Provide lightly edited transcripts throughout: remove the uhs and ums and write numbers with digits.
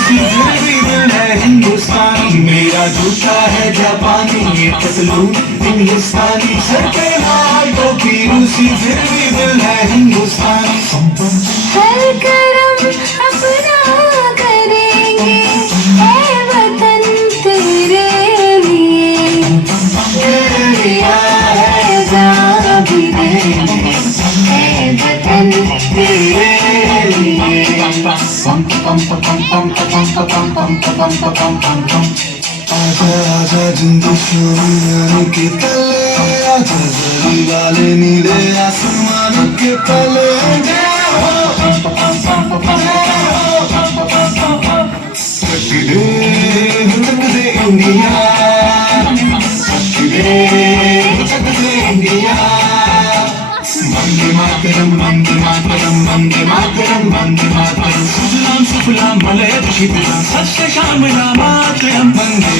रूसी फिर भी दिल है हिंदुस्तानी, मेरा जूता है जापानी, ये पतलून हिंदुस्तानी, सर पे लाल टोपी रूसी फिर भी दिल है हिंदुस्तानी। हर करम अपना करेंगे ऐ वतन तेरे लिए, दिया है जान भी देंगे ऐ वतन तेरे लिए। आजा आजा जिंदगानी के तले, आजा जरी वाले नीले आसमान के तले, तक दे इंडिया, तक दे इंडिया। वंदे मातरम वंदे मातरम वंदे मातरम वंदे मातरम, सुजलाम सुफलाम मलयज शीतलाम सत्य श्यामलाम मातरम, वंदे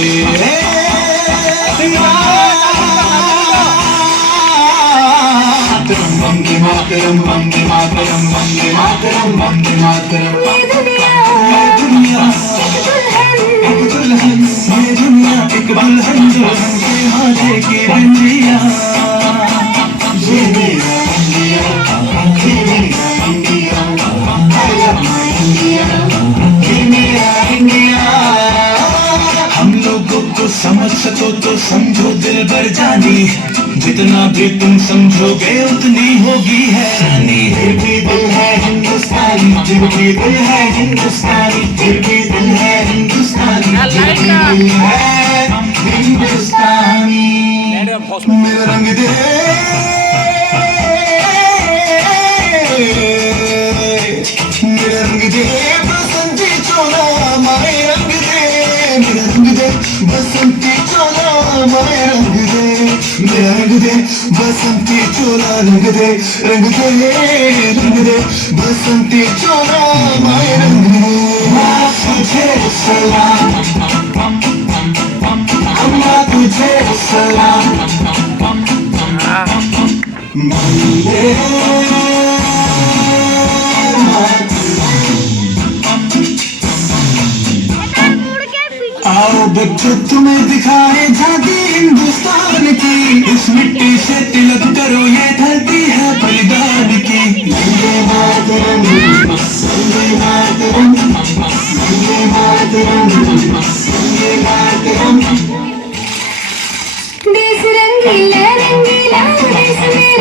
मातरम वंदे मातरम वंदे मातरम वंदे मातरम वंदे मातरम। ये दुनिया एक दुल्हन, ये दुनिया एक दुल्हन, दुल्हन के माथे की बिंदिया, ये मेरा इंडिया, ये मेरा India, I love my India, ये मेरा इंडिया। हम लोगों को समझ सको तो समझो दिल भर जानी, जितना भी तुम समझोगे उतनी होगी हैरानी। फिर भी दिल है हिंदुस्तानी, फिर भी दिल है हिंदुस्तानी, फिर भी दिल है हिंदुस्तानी, फिर भी दिल है हिंदुस्तानी। मेरा रंग दे, मेरा रंग दे बसंती चोला, मारे रंग दे, मेरा रंग दे बसंती चोला, मारे रंग दे, मेरा रंग दे बसंती चोला, रंग दे रंग दे रंग दे बसंती चोला, मारे रंग दे। माँ तुझे सलाम, अम्मा तुझे सलाम, वंदे आओ बच्चों तुम्हें दिखाए झांकी हिंदुस्तान की, इस मिट्टी से तिलक करो ये धरती है बलिदान